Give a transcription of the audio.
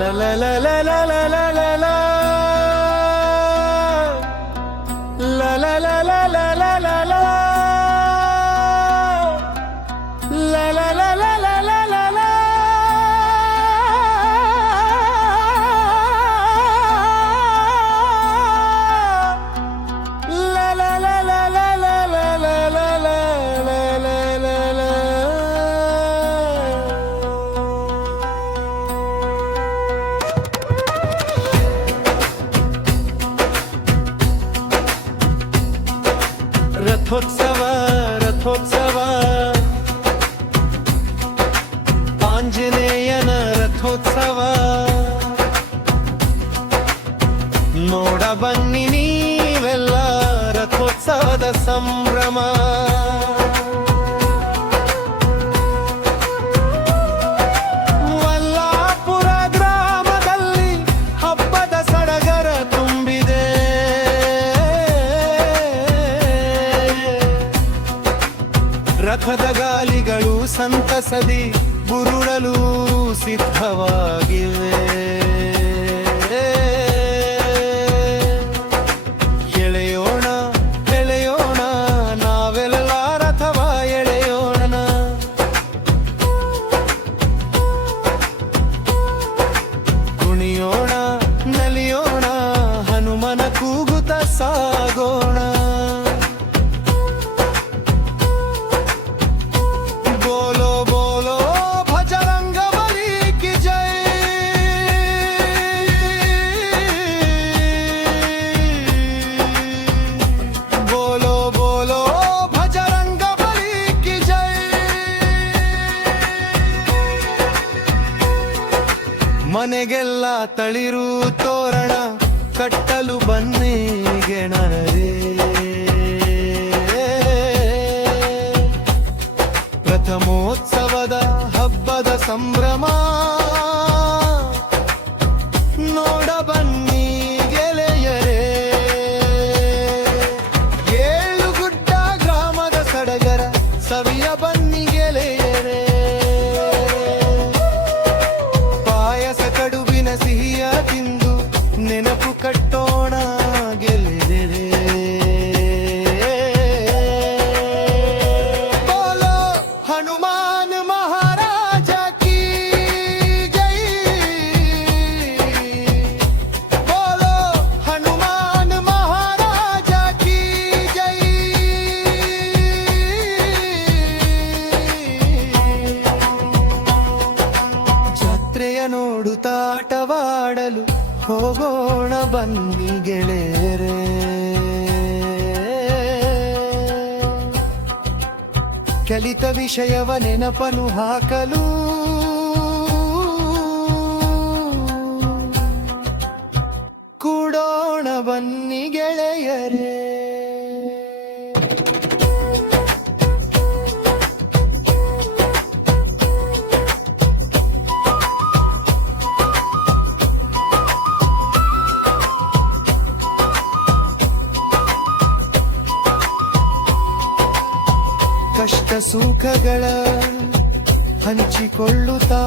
la la la la. रथोत्सव रथोत्सव ಆಂಜನೇಯನ ರಥೋತ್ಸವ ನೋಡ ಬನ್ನಿ ನೀವೆಲ್ಲ ರಥೋತ್ಸವದ ಸಂಭ್ರಮ ಸುಖದ ಸಂತಸದಿ ಬುರುಳಲು ಸಿತ ಮನೆಗೆಲ್ಲ ತಳಿರು ತೋರಣ ಕಟ್ಟಲು ಬನ್ನಿ ಗೆಣರೆ. ಪ್ರಥಮೋತ್ಸವದ ಹಬ್ಬದ ಸಂಭ್ರಮ. ಹುಡುತಾಟವಾಡಲು ಹೋಗೋಣ ಬನ್ನಿ ಗೆಳೆಯರೆ. ಕಲಿತ ವಿಷಯವ ನೆನಪನು ಹಾಕಲು ಕಷ್ಟ ಸುಖಗಳ ಹಂಚಿಕೊಳ್ಳುತ್ತಾ